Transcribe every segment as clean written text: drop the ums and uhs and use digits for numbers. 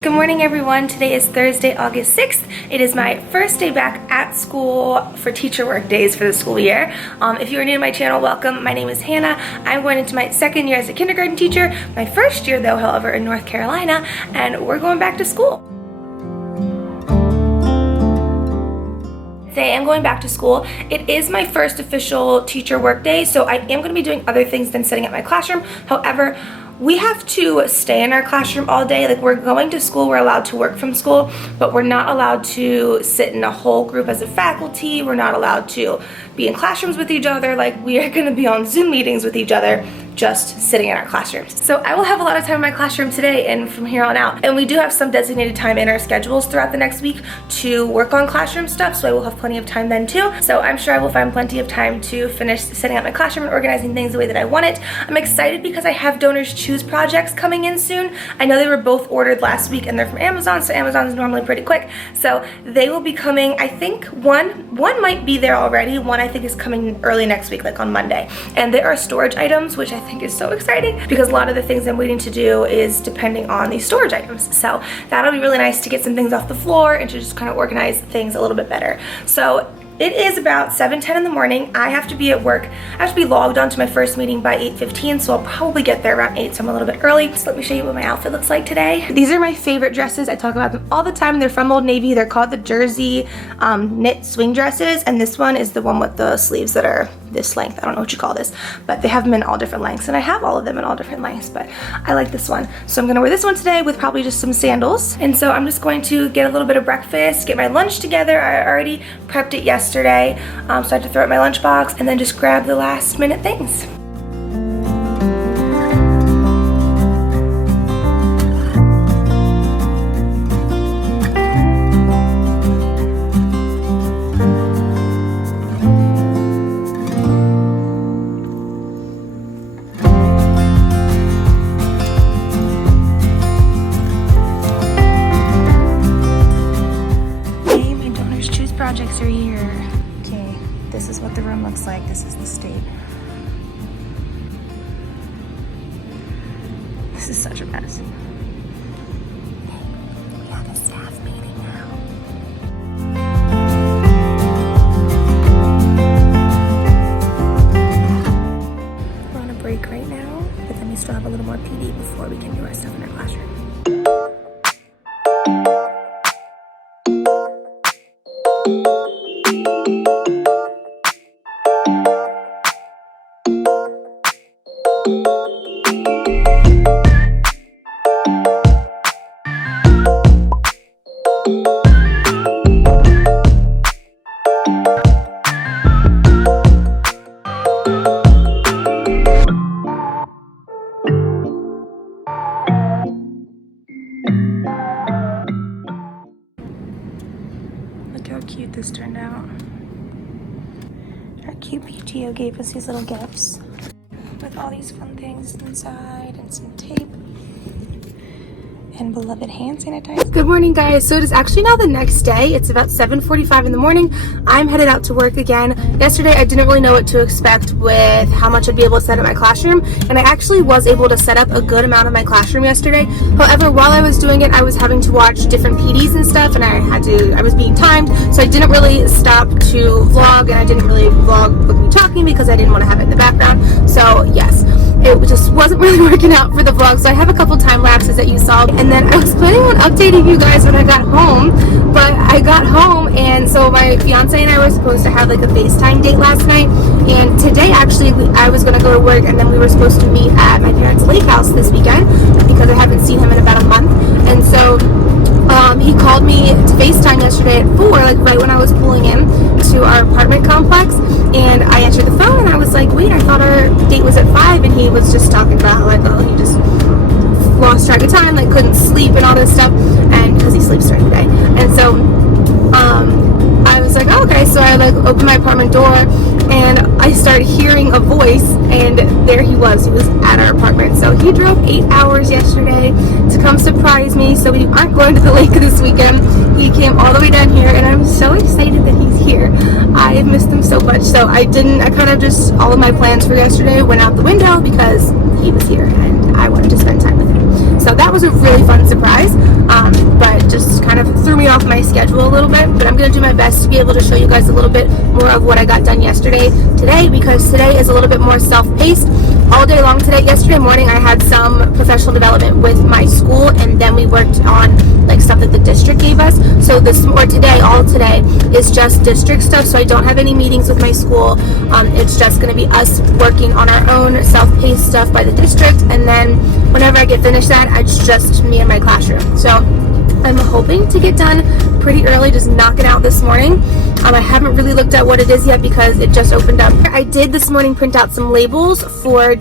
Good morning everyone. Today is Thursday, August 6th. It is my first day back at school for teacher work days for the school year. If you are new to my channel, welcome. My name is Hannah. I'm going into my second year as a kindergarten teacher. My first year though, however, in North Carolina, and we're going back to school. Today I'm going back to school. It is my first official teacher work day, so I am going to be doing other things than sitting at my classroom. However, we have to stay in our classroom all day. Like, we're going to school, we're allowed to work from school, but we're not allowed to sit in a whole group as a faculty. We're not allowed to be in classrooms with each other. Like, we are gonna be on Zoom meetings with each other, just sitting in our classrooms. So I will have a lot of time in my classroom today and from here on out. And we do have some designated time in our schedules throughout the next week to work on classroom stuff, so I will have plenty of time then too. So I'm sure I will find plenty of time to finish setting up my classroom and organizing things the way that I want it. I'm excited because I have Donors Choose projects coming in soon. I know they were both ordered last week and they're from Amazon, so Amazon is normally pretty quick. So they will be coming, I think one might be there already, one I think is coming early next week, like on Monday. And there are storage items, which I think is so exciting because a lot of the things I'm waiting to do is depending on these storage items. So that'll be really nice to get some things off the floor and to just kind of organize things a little bit better. So it is about 7:10 in the morning. I have to be at work. I have to be logged on to my first meeting by 8:15, so I'll probably get there around 8, so I'm a little bit early. So let me show you what my outfit looks like today. These are my favorite dresses. I talk about them all the time. They're from Old Navy. They're called the Jersey knit swing dresses, and this one is the one with the sleeves that are this length. I don't know what you call this, but they have them in all different lengths, and I have all of them in all different lengths, but I like this one. So I'm gonna wear this one today with probably just some sandals. And so I'm just going to get a little bit of breakfast, get my lunch together. I already prepped it yesterday, so I had to throw it in my lunchbox and then just grab the last minute things. Projects are here. Okay, this is what the room looks like. This is the state. This is such a mess. We have a staff meeting now. We're on a break right now, but then we still have a little more PD before we can do our stuff in our classroom. How cute this turned out. Our cute PTO gave us these little gifts with all these fun things inside and some tape and beloved hand sanitizer. Good morning guys. So it is actually now the next day. It's about 7:45 in the morning. I'm headed out to work again. Yesterday I didn't really know what to expect with how much I'd be able to set up my classroom, and I actually was able to set up a good amount of my classroom yesterday. However, while I was doing it, I was having to watch different PDs and stuff, and I was being timed, so I didn't really stop to vlog, and I didn't really vlog with me talking because I didn't want to have it in the background. So yes, it just wasn't really working out for the vlog, so I have a couple time lapses that you saw. And then I was planning on updating you guys when I got home, but I got home, and so my fiance and I were supposed to have like a FaceTime date last night, and today actually I was going to go to work, and then we were supposed to meet at my parents' lake house this weekend because I haven't seen him in about a month. And so he called me to FaceTime yesterday at 4, like right when I was pulling in to our apartment complex, and I answered the phone and I was like, wait, I thought our date was at 5, and he was just talking about like, oh, he just lost track of time, like couldn't sleep and all this stuff, and because he sleeps during the day. And so I was like, oh, okay. So I like opened my apartment door and I started hearing a voice, and there he was at our apartment. So he drove 8 hours yesterday to come surprise me. So we aren't going to the lake this weekend. He came all the way down here, and I'm so excited that he's here. I missed him so much. So I kind of just, all of my plans for yesterday went out the window because he was here and I wanted to spend time with him. So that was a really fun surprise. schedule a little bit, but I'm going to do my best to be able to show you guys a little bit more of what I got done today, because today is a little bit more self-paced. All day long today. Yesterday morning I had some professional development with my school, and then we worked on like stuff that the district gave us. So all today is just district stuff, so I don't have any meetings with my school. It's just going to be us working on our own self-paced stuff by the district, and then whenever I get finished that, it's just me and my classroom. So I'm hoping to get done pretty early, just knock it out this morning. I haven't really looked at what it is yet because it just opened up. I did this morning print out some labels for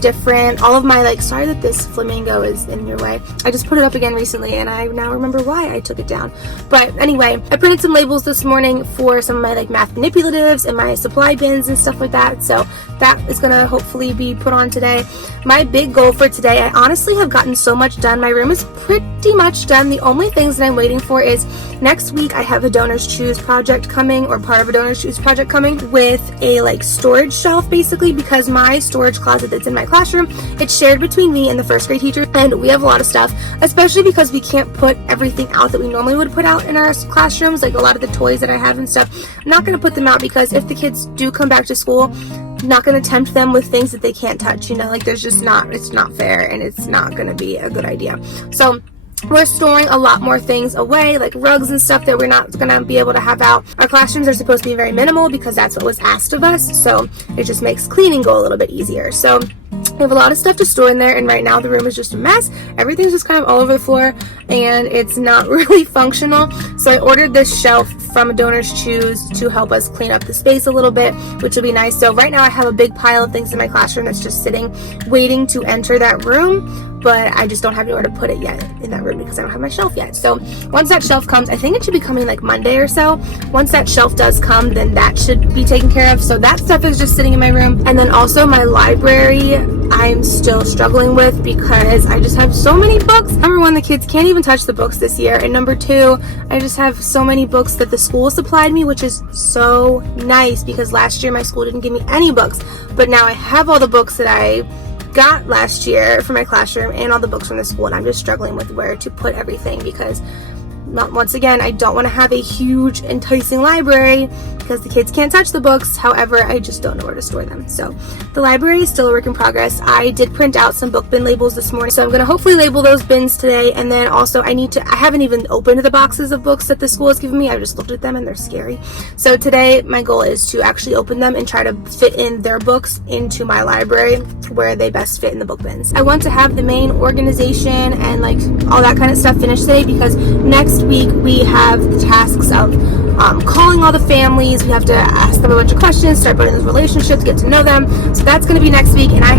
all of my, sorry that this flamingo is in your way. I just put it up again recently and I now remember why I took it down. But anyway, I printed some labels this morning for some of my math manipulatives and my supply bins and stuff like that. So that is going to hopefully be put on today. My big goal for today, I honestly have gotten so much done. My room is pretty much done. The only things that I'm waiting for is next week I have a Donors Choose project coming, or part of a Donors Choose project coming, with a storage shelf basically, because my storage closet that's in my classroom, it's shared between me and the first grade teacher, and we have a lot of stuff, especially because we can't put everything out that we normally would put out in our classrooms, like a lot of the toys that I have and stuff. I'm not going to put them out because if the kids do come back to school, I'm not going to tempt them with things that they can't touch, there's just it's not fair, and it's not going to be a good idea. So we're storing a lot more things away, like rugs and stuff that we're not going to be able to have out. Our classrooms are supposed to be very minimal because that's what was asked of us, so it just makes cleaning go a little bit easier. So we have a lot of stuff to store in there, and right now the room is just a mess. Everything's just kind of all over the floor, and it's not really functional. So I ordered this shelf from Donors Choose to help us clean up the space a little bit, which will be nice. So right now I have a big pile of things in my classroom that's just sitting, waiting to enter that room, but I just don't have anywhere to put it yet in that room because I don't have my shelf yet. So once that shelf comes, I think it should be coming Monday or so. Once that shelf does come, then that should be taken care of. So that stuff is just sitting in my room. And then also my library, I'm still struggling with because I just have so many books. Number one, the kids can't even touch the books this year. And number two, I just have so many books that the school supplied me, which is so nice because last year my school didn't give me any books. But now I have all the books that I got last year for my classroom and all the books from the school, and I'm just struggling with where to put everything because once again, I don't want to have a huge enticing library because the kids can't touch the books. However, I just don't know where to store them. So the library is still a work in progress. I did print out some book bin labels this morning, so I'm going to hopefully label those bins today. And then also I haven't even opened the boxes of books that the school has given me. I just looked at them and they're scary. So today my goal is to actually open them and try to fit in their books into my library where they best fit in the book bins. I want to have the main organization and all that kind of stuff finished today because next week we have the tasks of calling all the families. We have to ask them a bunch of questions, start building those relationships, get to know them. So that's going to be next week, and I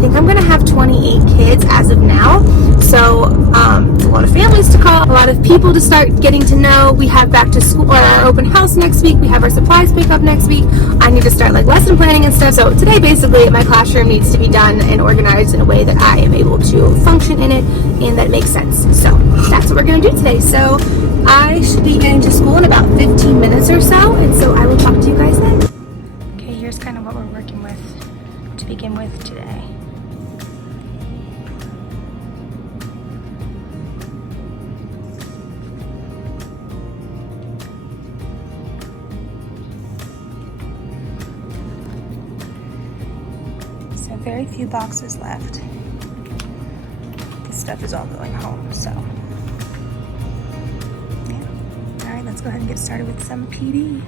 think I'm going to have 28 kids as of now. So it's a lot of families to call, a lot of people to start getting to know. We have back to school, or our open house next week. We have our supplies pick up next week. I need to start lesson planning and stuff. So today basically my classroom needs to be done and organized in a way that I am able to function in it and that makes sense. So that's what we're going to do today. So I should be getting to school in about 15 minutes or so, and so I will talk to you guys then. Okay, here's kind of what we're working with to begin with today. So very few boxes left. This stuff is all going home, so yeah. All right, let's go ahead and get started with some PD.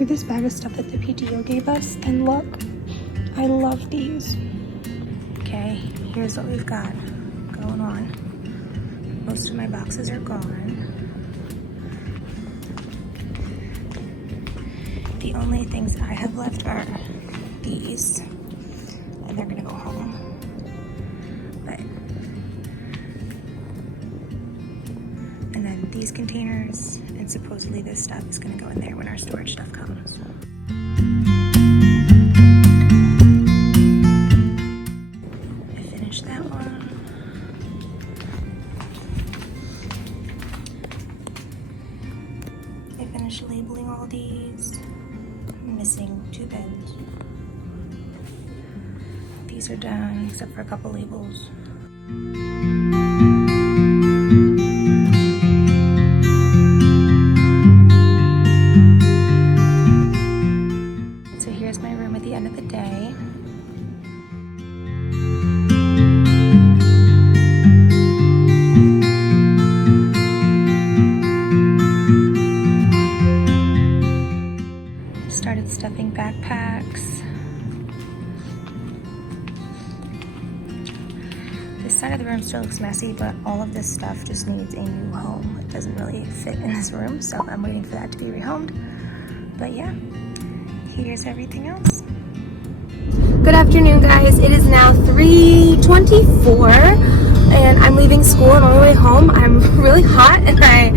This bag of stuff that the PTO gave us, and look, I love these. Okay, here's what we've got going on. Most of my boxes are gone. The only things I have left are these, and they're gonna go home. But, and then these containers, and supposedly this stuff is gonna go in there when our storage stuff comes. I finished that one. I finished labeling all these. I'm missing 2 bins. These are done, except for a couple labels. So here's my room at the end of the day. Started stuffing backpacks. This side of the room still looks messy, but all of this stuff just needs a new home. It doesn't really fit in this room, so I'm waiting for that to be rehomed. But yeah, here's everything else. Good afternoon, guys. It is now 3:24, and I'm leaving school and on my way home. I'm really hot, and I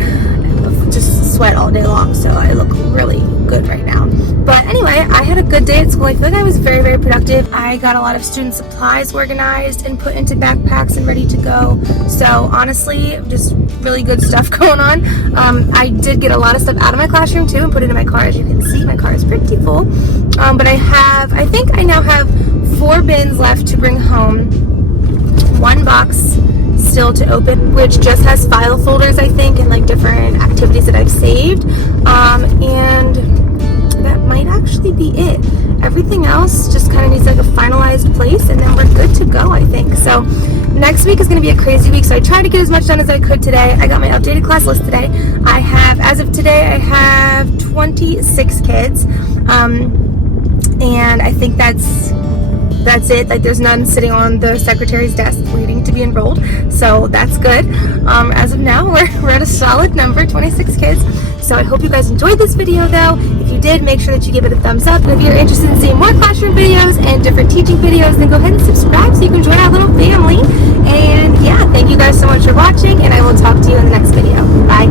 just sweat all day long, so I look really good right now. But anyway, I had a good day at school. I feel like I was very, very productive. I got a lot of student supplies organized and put into backpacks and ready to go. So honestly, just really good stuff going on. I did get a lot of stuff out of my classroom too and put it in my car. As you can see, my car is pretty full. But I think I now have 4 bins left to bring home. 1 box still to open, which just has file folders, I think, and like different activities that I've saved. And that might actually be it. Everything else just kind of needs like a finalized place, and then we're good to go, I think. So next week is going to be a crazy week, so I tried to get as much done as I could today. I got my updated class list today. I have, as of today, I have 26 kids, and I think that's it. Like, there's none sitting on the secretary's desk waiting to be enrolled, so that's good. As of now, we're at a solid number, 26 kids. So I hope you guys enjoyed this video, though. If you did, make sure that you give it a thumbs up. And if you're interested in seeing more classroom videos and different teaching videos, then go ahead and subscribe so you can join our little family. And yeah, thank you guys so much for watching, and I will talk to you in the next video. Bye.